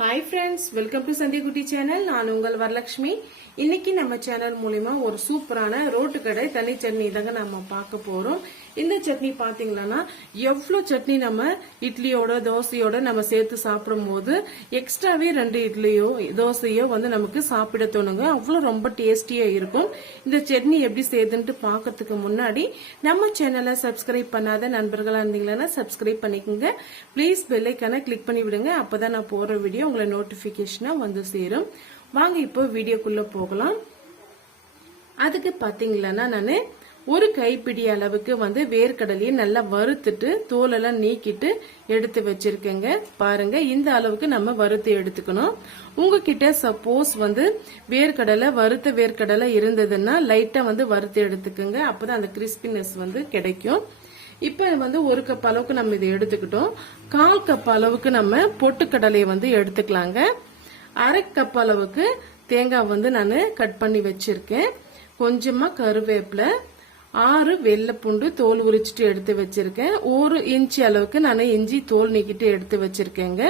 Hi friends welcome to Sandhiyakutti channel நான் உங்கள் வரலட்சுமி. இன்னைக்கு நம்ம சேனல் மூலியமா ஒரு சூப்பரான ரோட்டு கடை தனி சட்னி தாங்க நம்ம பார்க்க போறோம். இந்த சட்னி பாத்தீங்கன்னா எவ்வளவு சட்னி நம்ம இட்லியோட தோசையோட நம்ம சேர்த்து சாப்பிடும் போது எக்ஸ்ட்ராவே ரெண்டு இட்லியோ தோசையோ வந்து நமக்கு சாப்பிட தோணுங்க. அவ்வளவு ரொம்ப டேஸ்டியா இருக்கும். இந்த சட்னி எப்படி செய்யுதுன்ட்டு பார்க்கறதுக்கு முன்னாடி நம்ம சேனலை சப்ஸ்கிரைப் பண்ணாத நண்பர்களா இருந்தீங்கன்னா சப்ஸ்கிரைப் பண்ணிக்கோங்க. ப்ளீஸ் பெல்லைக்கான கிளிக் பண்ணி விடுங்க. அப்பதான் நான் போற வீடியோ உங்களை நோட்டிபிகேஷனா வந்து சேரும். வாங்க இப்போ வீடியோக்குள்ள போகலாம். அதுக்கு பாத்தீங்களா நான் ஒரு கைப்பிடி அளவுக்கு வந்து வேர்க்கடலையை நல்லா வறுத்துட்டு தோலெல்லாம் நீக்கிட்டு எடுத்து வச்சிருக்கேங்க. பாருங்க இந்த அளவுக்கு நம்ம வறுத்து எடுத்துக்கணும். உங்ககிட்ட சப்போஸ் வந்து வேர்க்கடலை வறுத்த வேர்க்கடலை இருந்ததுன்னா லைட்டா வந்து வறுத்து எடுத்துக்கோங்க. அப்பதான் அந்த கிறிஸ்பினஸ் வந்து கிடைக்கும். இப்ப வந்து ஒரு கப் அளவுக்கு நம்ம இதை எடுத்துக்கிட்டோம். கால் கப் அளவுக்கு நம்ம பொட்டுக்கடலையை வந்து எடுத்துக்கலாங்க. அரை கப் அளவுக்கு தேங்காய் வந்து நான் கட் பண்ணி வச்சிருக்கேன். கொஞ்சமா கருவேப்பிலை ஆறு வெள்ளைப்பூண்டு தோல் உரிச்சிட்டு எடுத்து வச்சிருக்கேன். ஒரு இன்ச்சு அளவுக்கு நான் இஞ்சி தோல் நீக்கிட்டு எடுத்து வச்சிருக்கேங்க.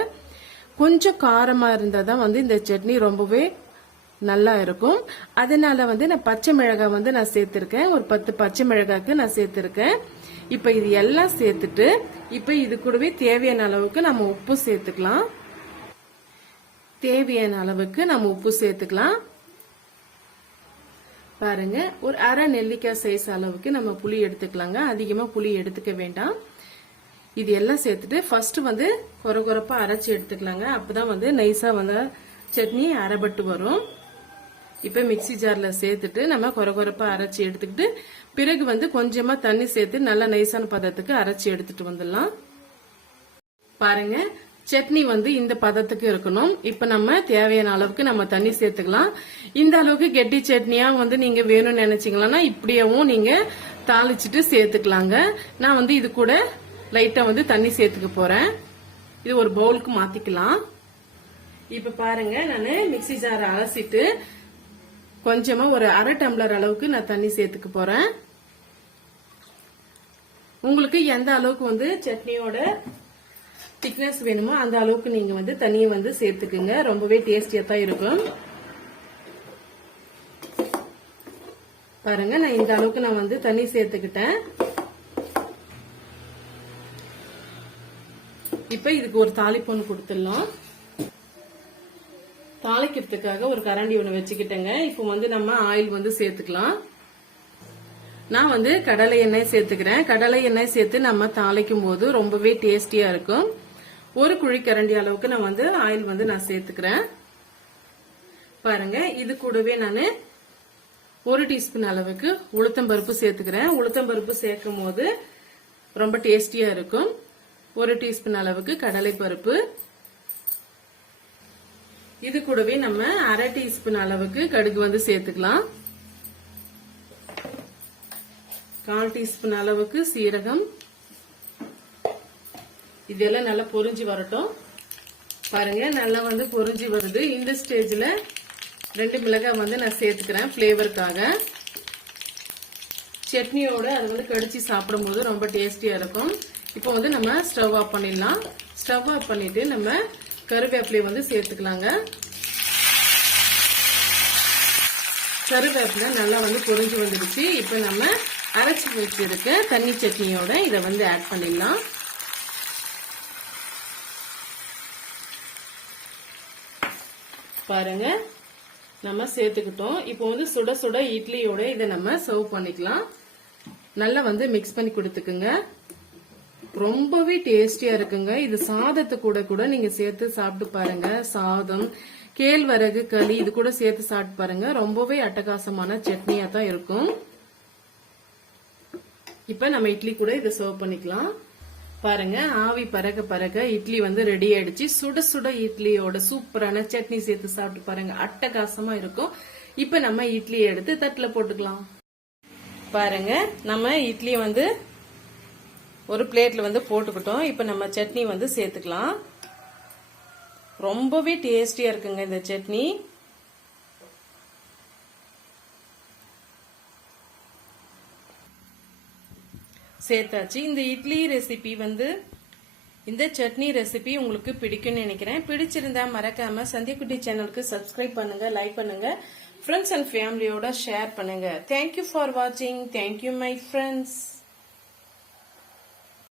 கொஞ்சம் காரமாக இருந்தால் தான் வந்து இந்த சட்னி ரொம்பவே நல்லா இருக்கும். அதனால வந்து நான் பச்சை மிளகாய் வந்து நான் சேர்த்துருக்கேன். ஒரு பத்து பச்சை மிளகாய்க்கு நான் சேர்த்துருக்கேன். இப்போ இது எல்லாம் சேர்த்துட்டு இப்போ இது கூடவே தேவையான அளவுக்கு நம்ம உப்பு சேர்த்துக்கலாம். தேவையான அளவுக்கு நம்ம உப்பு சேர்த்துக்கலாம். பாருங்க. ஒரு அரை நெல்லிக்காய் சைஸ் அளவுக்கு நம்ம புளி எடுத்துக்கலாங்க. அதிகமா புளி எடுத்துக்க வேண்டாம். இது எல்லாம் சேர்த்துட்டு ஃபர்ஸ்ட் வந்து கொர கொரப்பா அரைச்சி எடுத்துக்கலாங்க. அப்பதான் வந்து நைஸா வந்து சட்னி அரைபட்டு வரும். இப்ப மிக்ஸி ஜார்ல சேர்த்துட்டு நம்ம கொர கொரப்பா அரைச்சி எடுத்துக்கிட்டு பிறகு வந்து கொஞ்சமா தண்ணி சேர்த்து நல்லா நைஸான பதத்துக்கு அரைச்சி எடுத்துட்டு வந்துடலாம். பாருங்க. சட்னி வந்து இந்த பதத்துக்கு இருக்கணும். இப்ப நம்ம தேவையான அளவுக்கு நம்ம தண்ணி சேர்த்துக்கலாம். இந்த அளவுக்கு கெட்டி சட்னியா வந்து நீங்க வேணும்னு நினைச்சீங்களா இப்படியவும் நீங்க தாளிச்சிட்டு சேர்த்துக்கலாங்க. நான் வந்து இது கூட லைட்டா வந்து தண்ணி சேர்த்துக்க போறேன். இது ஒரு பவுலுக்கு மாத்திக்கலாம். இப்ப பாருங்க நான் மிக்ஸி ஜாரை அலசிட்டு கொஞ்சமா ஒரு அரை டம்ளர் அளவுக்கு நான் தண்ணி சேர்த்துக்க போறேன். உங்களுக்கு எந்த அளவுக்கு வந்து சட்னியோட திக்னஸ் வேணுமோ? அந்த அளவுக்கு நீங்க வந்து தண்ணியை வந்து சேர்த்துக்குங்க. ரொம்பவே டேஸ்டியா தான் இருக்கும். பாருங்க நான் இந்த அளவுக்கு நான் வந்து தண்ணி சேர்த்துக்கிட்டேன். இப்ப இதுக்கு ஒரு தாளிப்பொண்ணு கொடுத்துடலாம். தாளிக்கிறதுக்காக ஒரு கரண்டி ஒன்று வச்சுக்கிட்டேங்க. இப்போ வந்து நம்ம ஆயில் வந்து சேர்த்துக்கலாம். நான் வந்து கடலை எண்ணெய் சேர்த்துக்கிறேன். கடலை எண்ணெய் சேர்த்து நம்ம தாளிக்கும் போது ரொம்பவே டேஸ்டியா இருக்கும். ஒரு குழிக்கரண்டி அளவுக்கு நான் வந்து ஆயில் வந்து நான் சேர்த்துக்கிறேன். பாருங்க இது கூடவே நான் ஒரு டீஸ்பூன் அளவுக்கு உளுத்தம்பருப்பு சேர்த்துக்கிறேன். உளுத்தம்பருப்பு சேர்க்கும் போது ரொம்ப டேஸ்டியா இருக்கும். ஒரு டீஸ்பூன் அளவுக்கு கடலை பருப்பு. இது கூடவே நம்ம அரை டீஸ்பூன் அளவுக்கு கடுகு வந்து சேர்த்துக்கலாம். கால் டீஸ்பூன் அளவுக்கு சீரகம். இதெல்லாம் நல்லா பொரிஞ்சு வரட்டும். பாருங்க நல்லா வந்து பொறிஞ்சி வருது. இந்த ஸ்டேஜில் ரெண்டு மிளகாய் வந்து நான் சேர்த்துக்கிறேன் ஃப்ளேவருக்காக சட்னியோடு அது வந்து கடிச்சு சாப்பிடும்போது ரொம்ப டேஸ்டியாக இருக்கும். இப்போ வந்து நம்ம ஸ்டவ் ஆஃப் பண்ணிடலாம். ஸ்டவ் ஆஃப் பண்ணிவிட்டு நம்ம கருவேப்பிலையை வந்து சேர்த்துக்கலாங்க. கருவேப்பிலை நல்லா வந்து பொரிஞ்சு வந்துடுச்சு இப்போ நம்ம அரைச்சி வச்சிருக்க தண்ணி சட்னியோட இதை வந்து ஆட் பண்ணிடலாம். பாருங்க. நம்ம சேர்த்துக்கிட்டோம். இப்போ வந்து சுட சுட இட்லியோட இதை நம்ம சர்வ் பண்ணிக்கலாம். நல்லா வந்து மிக்ஸ் பண்ணி கொடுத்துக்குங்க. ரொம்பவே டேஸ்டியா இருக்குங்க. இது சாதத்து கூட கூட நீங்க சேர்த்து சாப்பிட்டு பாருங்க. சாதம் கேழ்வரகு களி இது கூட சேர்த்து சாப்பிட்டு பாருங்க. ரொம்பவே அட்டகாசமான சட்னியா தான் இருக்கும். இப்ப நம்ம இட்லி கூட இதை சர்வ் பண்ணிக்கலாம். பாருங்க ஆவி பறக்க பறக்க இட்லி வந்து ரெடி ஆயிடுச்சு. சுட சுட இட்லியோட சூப்பரான சட்னி சேர்த்து சாப்பிட்டு பாருங்க அட்டகாசமா இருக்கும். இப்ப நம்ம இட்லியை எடுத்து தட்டுல போட்டுக்கலாம். பாருங்க நம்ம இட்லி வந்து ஒரு பிளேட்ல வந்து போட்டுக்கிட்டோம். இப்ப நம்ம சட்னி வந்து சேர்த்துக்கலாம். ரொம்பவே டேஸ்டியா இருக்குங்க இந்த சட்னி. சேர்த்தாச்சு. இந்த இட்லி ரெசிபி வந்து இந்த சட்னி ரெசிபி உங்களுக்கு பிடிக்கும்னு நினைக்கிறேன். பிடிச்சிருந்தா மறக்காம சந்திக்குட்டி சேனலுக்கு சப்ஸ்கிரைப் பண்ணுங்க லைக் பண்ணுங்க. ஃப்ரெண்ட்ஸ் அண்ட் ஃபேமிலியோட ஷேர் பண்ணுங்க. தேங்க்யூ ஃபார் வாட்சிங் தேங்க்யூ மை ஃப்ரெண்ட்ஸ்